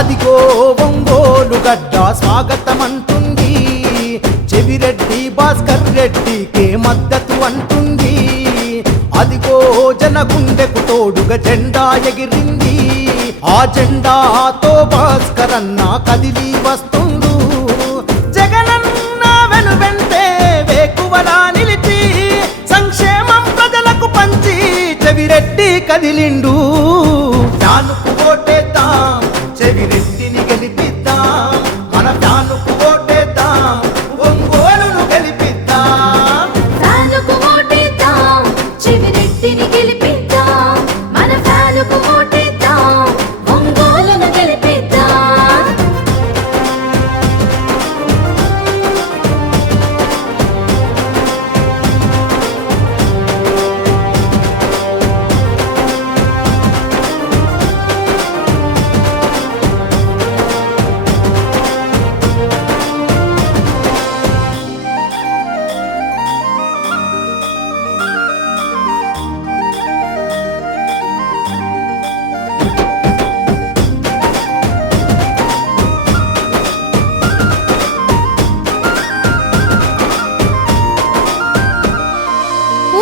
అదిగో ఒంగోలు గడ్డ స్వాగతమంటుంది, చెవిరెడ్డి భాస్కర్ రెడ్డికే మద్దతు అంటుంది. అదిగో జనగుండెకు తోడుగా జెండా ఎగిరింది, ఆ జెండాతో భాస్కర్ అన్న కదిలి వస్తుండు. జగనన్న వెనువెంటే వేకువలా నిలిచి సంక్షేమం ప్రజలకు పంచి చెవిరెడ్డి కదిలిండు. ఫ్యానుకు ఓటేద్దాం, చెవిరెడ్డిని గెలిపిద్దాం, మన ఫ్యానుకు ఓటేద్దాం, ఒంగోలును గెలిపిద్దాం. ఫ్యానుకు ఓటేద్దాం, చెవిరెడ్డిని గెలిపిద్దాం, మన ఫ్యానుకు ఓటేద్దాం, ఒంగోలును గెలిపిద్దాం.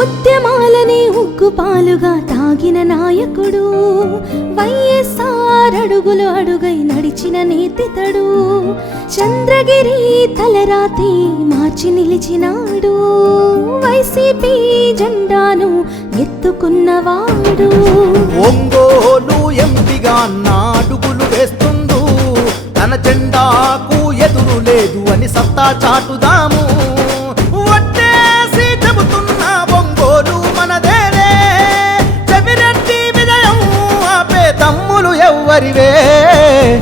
ఉద్యమాలని ఉగ్గుపాలుగా తాగిన నాయకుడు, వైఎస్ఆర్ అడుగులు అడుగై నడిచిన నేతితడు, చంద్రగిరి తలరాతి మార్చి నిలిచినాడు, వైసీపీ జెండాను ఎత్తుకున్నవాడు. ఒంగోలు ఎంపిగా అడుగులు వేస్తుండు, తన జెండాకు ఎదురు లేదు అని సత్తా చాటుదాము. ఒట్టేసి చెబుతున్న ఒంగోలు మనదేలే, చెవిరెడ్డి విజయం ఆపే తమ్ములు ఎవ్వరివే.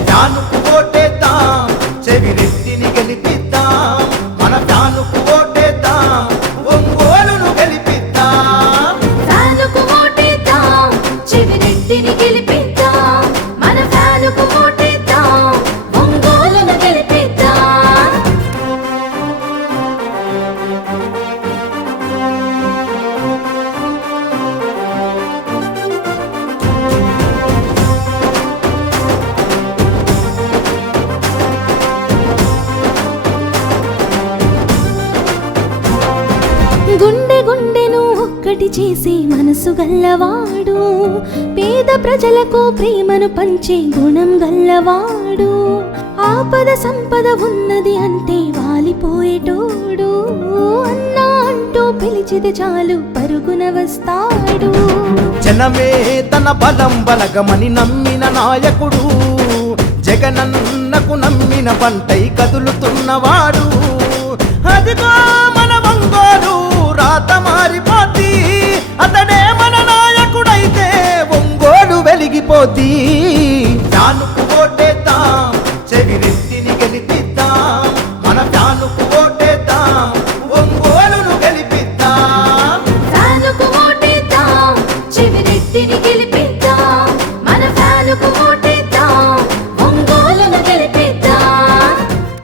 ఫ్యానుకు ఓటేద్దాం, చెవిరెడ్డిని గెలిపిద్దాం, మన ఫ్యానుకు ఓటేద్దాం, ఒంగోలును గెలిపిద్దాం. ఫ్యానుకు ఓటేద్దాం, చెవిరెడ్డిని గెలిపిద్దాం, మన ఫ్యానుకు ఓటేద్దాం, ఒంగోలును గెలిపిద్దాం. గుండె గుండెను ఒక్కటి చేసి మనసు గల్లవాడు, పేద ప్రజలకు ప్రేమను పంచే గుణం గల్లవాడు, ఆపద సంపద ఉన్నది అంటే వాలిపోయేటోడు, అన్నా అంటూ పిలిచితే చాలు పరుగున వస్తాడు. జనమే తన బలం బలగమని నమ్మిన నాయకుడు, జగనన్నకు నమ్మిన పంటై కదులుతున్నవాడు. అదిగో మన ఒంగోలు రాత మారిపోద్ది, అతడే మన నాయకుడైతే ఒంగోలు వెలిగిపోద్ది.